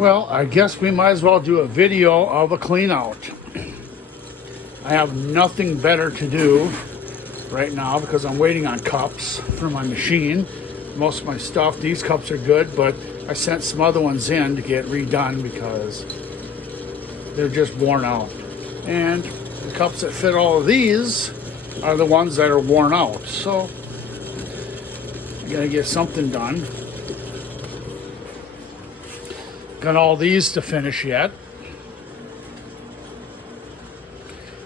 Well, I guess we might as well do a video of a clean out. I have nothing better to do right now because I'm waiting on cups for my machine. Most of my stuff, these cups are good, but I sent some other ones in to get redone because they're just worn out. And the cups that fit all of these are the ones that are worn out. So I gotta get something done. Got all these to finish yet.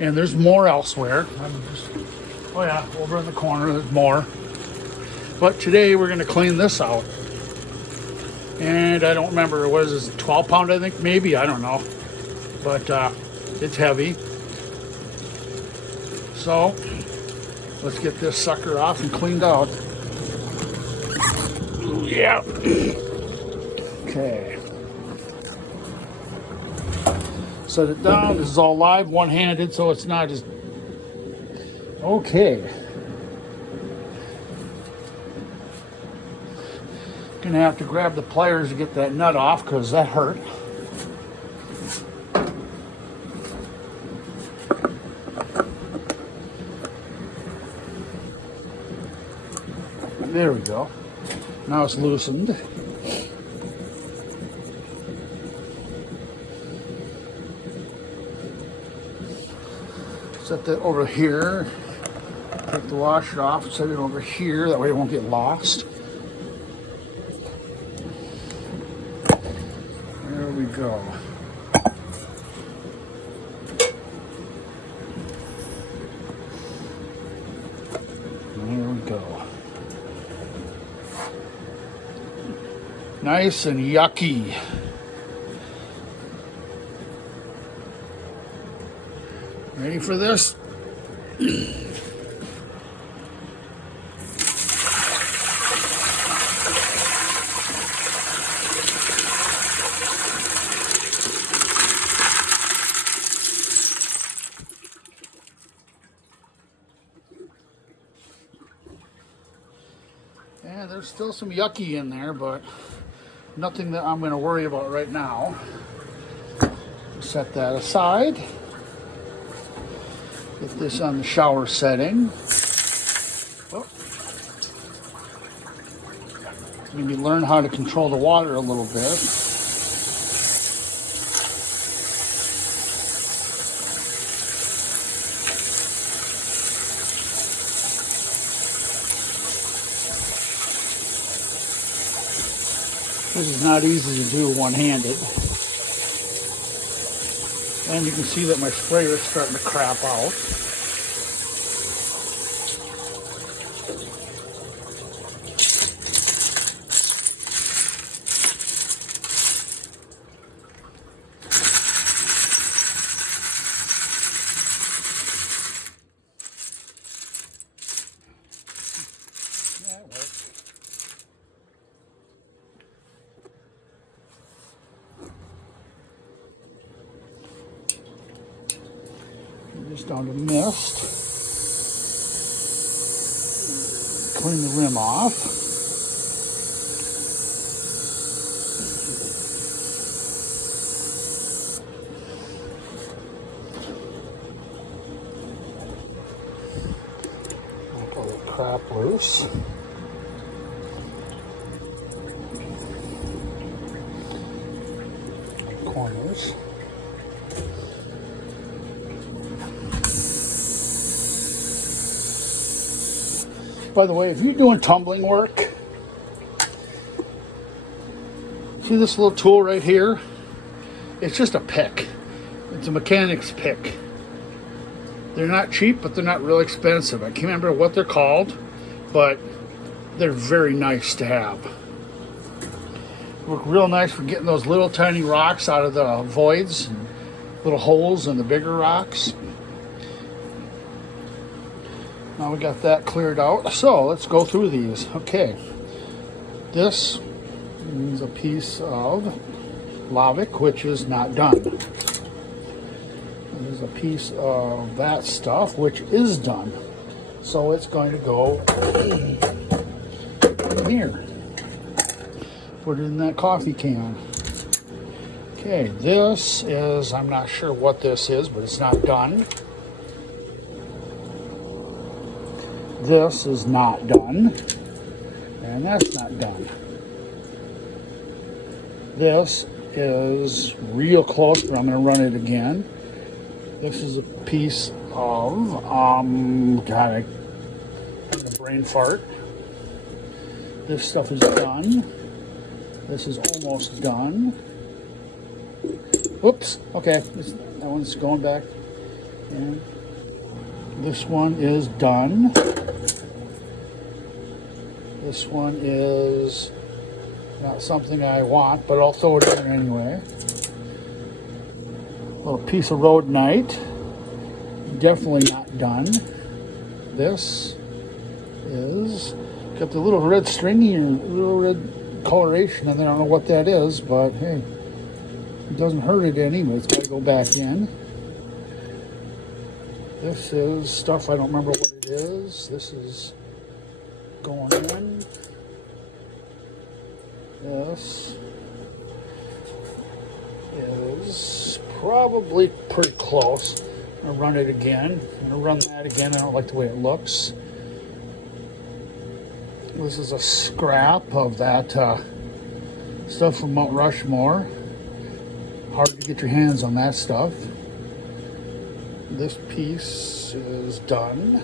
And there's more elsewhere. Oh yeah, over in the corner there's more. But today we're gonna clean this out. And I don't remember, what is this, 12 pound I think, maybe, I don't know. But it's heavy. So let's get this sucker off and cleaned out. Yeah. Okay. Set it down. This is all live, one-handed, so it's not as... Okay. Gonna have to grab the pliers to get that nut off because that hurt. There we go. Now it's loosened. Set that over here. Take the washer off, set it over here. That way it won't get lost. There we go. There we go. Nice and yucky. Ready for this? And there's still some yucky in there, but nothing that I'm going to worry about right now. Set that aside. Get this on the shower setting. Oh. Maybe learn how to control the water a little bit. This is not easy to do one-handed. And you can see that my sprayer is starting to crap out. That works. Just down to mist. Clean the rim off. Knock all the crap loose. Corners. By the way, if you're doing tumbling work, see this little tool right here? It's just a pick. It's a mechanic's pick. They're not cheap, but they're not real expensive. I can't remember what they're called, but they're very nice to have. Work real nice for getting those little tiny rocks out of the voids, and little holes in the bigger rocks. Now we got that cleared out, so let's go through these. Okay, this is a piece of Lavic, which is not done. There's a piece of that stuff, which is done. So it's going to go in here. Put it in that coffee can. Okay, this is, I'm not sure what this is, but it's not done. This is not done. And that's not done. This is real close, but I'm going to run it again. This is a piece of, God, I'm a brain fart. This stuff is done. This is almost done. Oops, okay, that one's going back. And this one is done. This one is not something I want, but I'll throw it in anyway. A little piece of rhodonite. Definitely not done. This is got the little red stringy and little red coloration, and I don't know what that is, but hey, it doesn't hurt it any, but it's got to go back in. This is stuff I don't remember what it is. This is going in. This is probably pretty close. I'm going to run it again. I'm going to run that again. I don't like the way it looks. This is a scrap of that stuff from Mount Rushmore. Hard to get your hands on that stuff. This piece is done.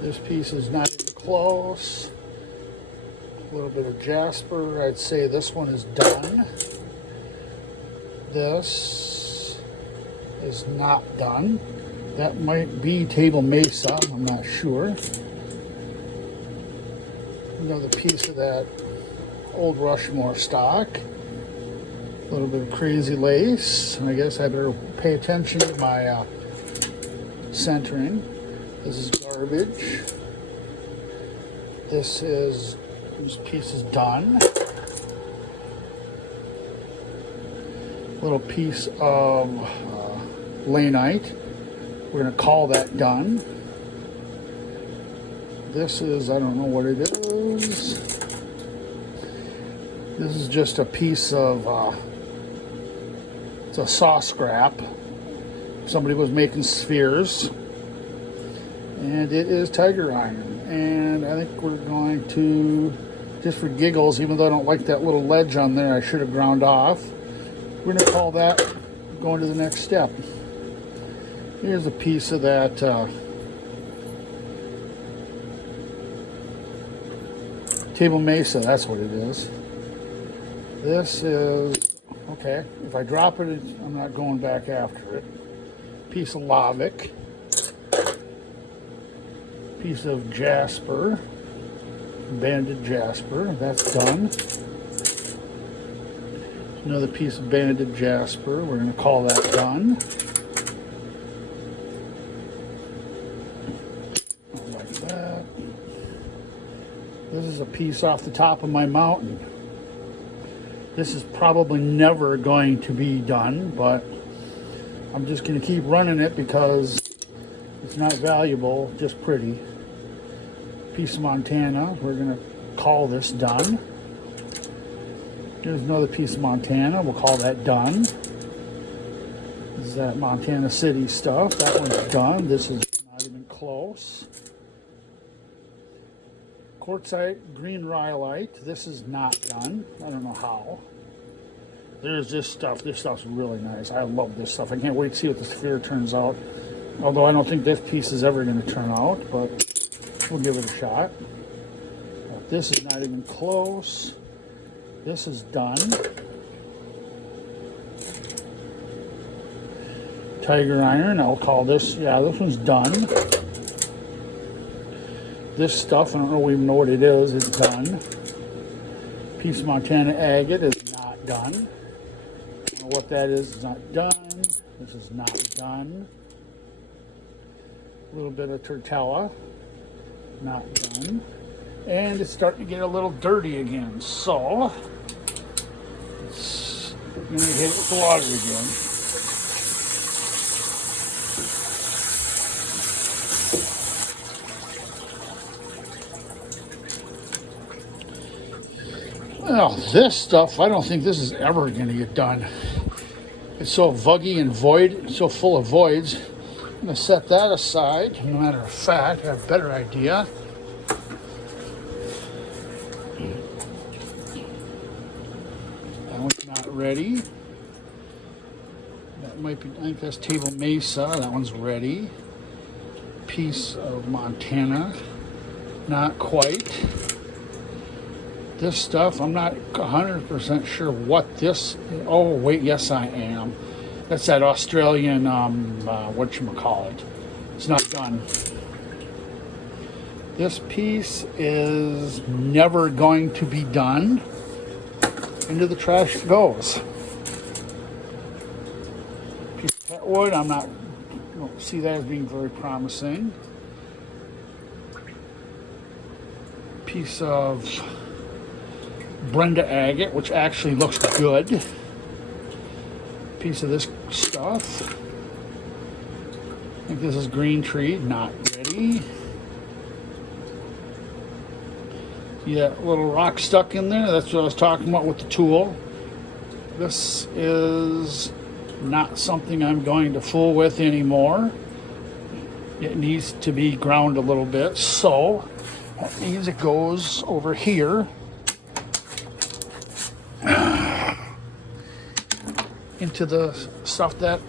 This piece is not even close. A little bit of jasper. I'd say this one is done. This is not done. That might be table mesa. I'm not sure. Another piece of that old Rushmore stock. A little bit of crazy lace. I guess I better pay attention to my centering. This is garbage. This piece is done. Little piece of lanite. We're going to call that done. This is, I don't know what it is. This is just a piece of, it's a saw scrap. Somebody was making spheres. And it is tiger iron. And I think we're going to, just for giggles, even though I don't like that little ledge on there I should have ground off, we're going to call that going to the next step. Here's a piece of that table mesa, that's what it is. This is, okay, if I drop it, I'm not going back after it. Piece of lavic. Piece of jasper, banded jasper, that's done. Another piece of banded jasper, we're going to call that done. Like that. This is a piece off the top of my mountain. This is probably never going to be done, but I'm just going to keep running it because it's not valuable, just pretty. Piece of Montana, we're going to call this done. Here's another piece of Montana, we'll call that done. This is that Montana City stuff, that one's done. This is not even close. Quartzite, green rhyolite, this is not done. I don't know how. There's this stuff's really nice. I love this stuff. I can't wait to see what the sphere turns out. Although I don't think this piece is ever going to turn out, but we'll give it a shot. This is not even close. This is done. Tiger iron, I'll call this, yeah, this one's done. This stuff, I don't even know what it is, it's done. Piece of Montana agate is not done. I don't know what that is, it's not done. This is not done. A little bit of tortella, not done. And it's starting to get a little dirty again, so I'm going to hit it with the water again. Well, this stuff, I don't think this is ever going to get done. It's so vuggy and void, so full of voids. I'm going to set that aside. No matter of fact, I have a better idea. That one's not ready. That might be, I think that's Table Mesa. That one's ready. Piece of Montana. Not quite. This stuff, I'm not 100% sure what this is. Oh, wait, yes, I am. That's that Australian, whatchamacallit. It's not done. This piece is never going to be done. Into the trash it goes. Piece of pet wood, I don't see that as being very promising. Piece of Brenda agate, which actually looks good. Piece of this stuff. I think this is green tree, not ready. See that little rock stuck in there? That's what I was talking about with the tool. This is not something I'm going to fool with anymore. It needs to be ground a little bit, so that means it goes over here. Into the stuff that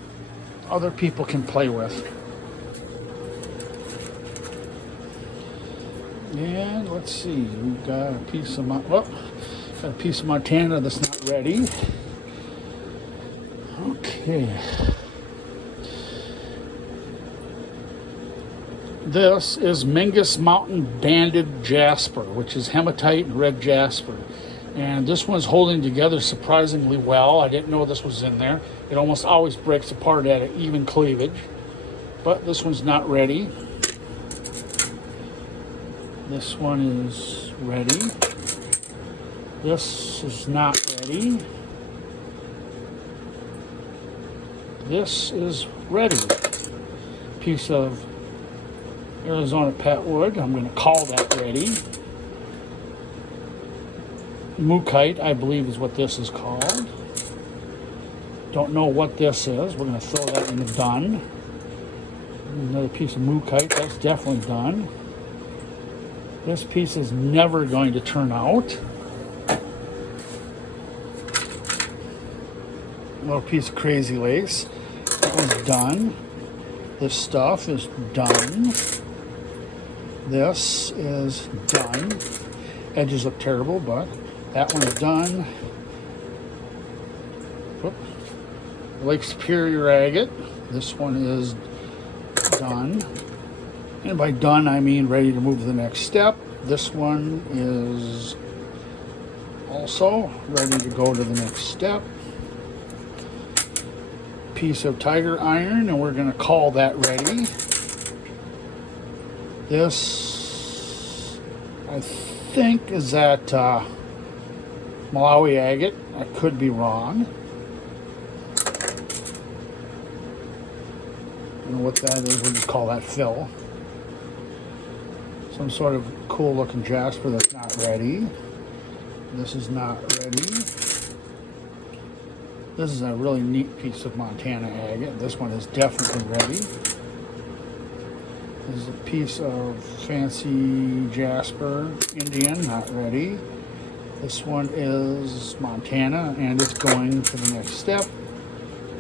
other people can play with. And let's see, we've got a piece of Montana that's not ready. Okay. This is Mingus Mountain Banded Jasper, which is hematite and red jasper. And this one's holding together surprisingly well. I didn't know this was in there. It almost always breaks apart at an even cleavage. But this one's not ready. This one is ready. This is not ready. This is ready. Piece of Arizona pet wood. I'm going to call that ready. Mookite, I believe, is what this is called. Don't know what this is. We're going to throw that in the done. Another piece of mookite. That's definitely done. This piece is never going to turn out. A little piece of crazy lace. That one's done. This stuff is done. This is done. Edges look terrible, but that one's done. Whoop. Lake Superior agate. This one is done. And by done, I mean ready to move to the next step. This one is also ready to go to the next step. Piece of tiger iron, and we're going to call that ready. This, I think, is that Malawi agate. I could be wrong. I don't know what that is. We'll just call that fill. Some sort of cool looking jasper that's not ready. This is not ready. This is a really neat piece of Montana agate. This one is definitely ready. This is a piece of fancy jasper Indian, not ready. This one is Montana, and it's going to the next step.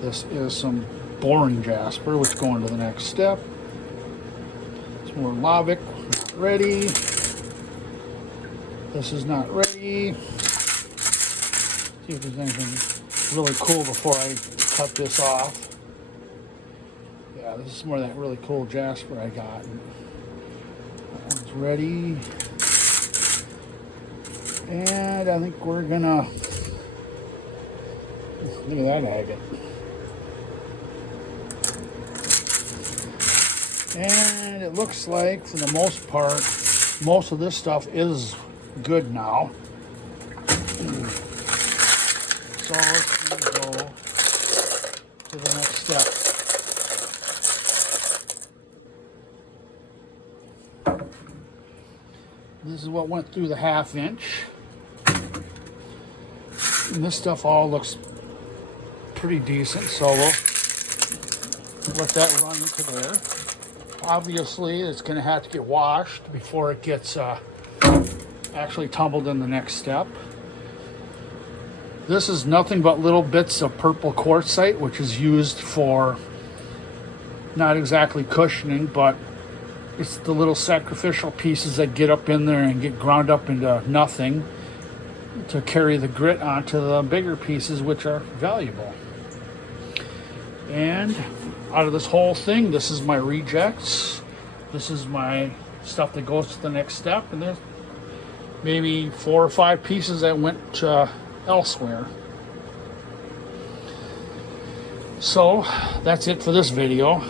This is some boring jasper, which is going to the next step. Some more Lavic, not ready. This is not ready. See if there's anything really cool before I cut this off. Yeah, this is more of that really cool jasper I got. That one's ready. And I think we're gonna, look at that agate. And it looks like, for the most part, most of this stuff is good now. So let's go to the next step. This is what went through the 1/2 inch. And this stuff all looks pretty decent, so we'll let that run into there. Obviously, it's going to have to get washed before it gets actually tumbled in the next step. This is nothing but little bits of purple quartzite, which is used for not exactly cushioning, but it's the little sacrificial pieces that get up in there and get ground up into nothing to carry the grit onto the bigger pieces, which are valuable. And out of this whole thing, this is my rejects. This is my stuff that goes to the next step, and there's maybe 4 or 5 pieces that went elsewhere. So that's it for this video.